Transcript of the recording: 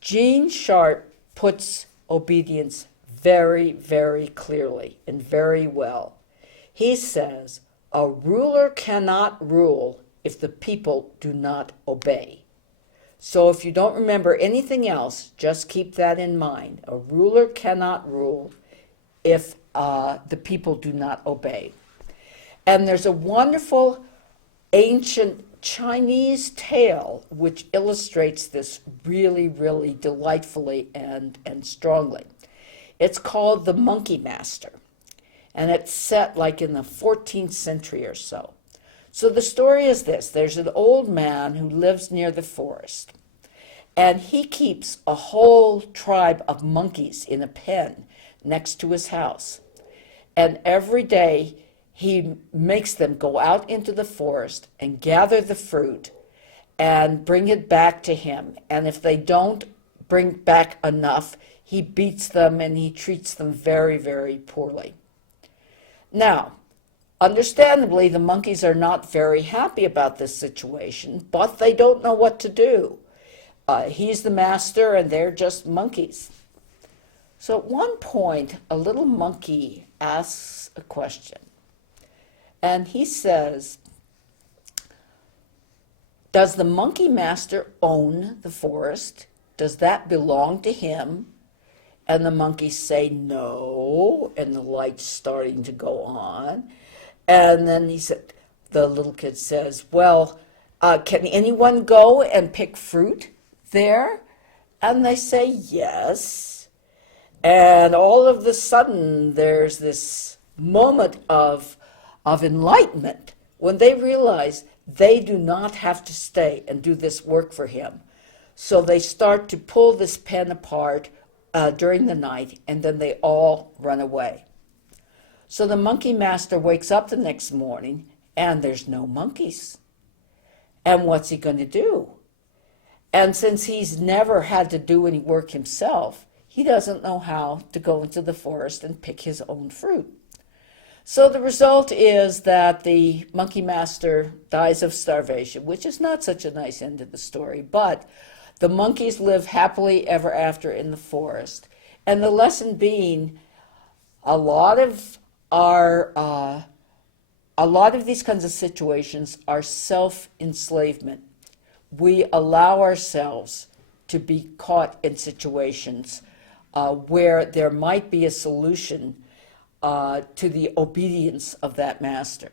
Gene Sharp puts obedience very, very clearly and very well. He says, a ruler cannot rule if the people do not obey. So if you don't remember anything else, just keep that in mind. A ruler cannot rule if the people do not obey. And there's a wonderful ancient Chinese tale which illustrates this really, really delightfully and strongly. It's called The Monkey Master, and it's set like in the 14th century or so. So the story is this: there's an old man who lives near the forest, and he keeps a whole tribe of monkeys in a pen next to his house. And every day he makes them go out into the forest and gather the fruit and bring it back to him. And if they don't bring back enough, he beats them and he treats them very, very poorly. Now, understandably, the monkeys are not very happy about this situation, but they don't know what to do. He's the master and they're just monkeys. So at one point, a little monkey asks a question. And he says, does the monkey master own the forest? Does that belong to him? And the monkeys say no, and the light's starting to go on. And then the little kid says, well, can anyone go and pick fruit there? And they say yes. And all of a sudden, there's this moment of enlightenment when they realize they do not have to stay and do this work for him. So they start to pull this pen apart during the night, and then they all run away. So the monkey master wakes up the next morning, and there's no monkeys. And what's he going to do? And since he's never had to do any work himself, he doesn't know how to go into the forest and pick his own fruit. So the result is that the monkey master dies of starvation, which is not such a nice end to the story, but the monkeys live happily ever after in the forest. And the lesson being, a lot of these kinds of situations are self-enslavement. We allow ourselves to be caught in situations where there might be a solution to the obedience of that master.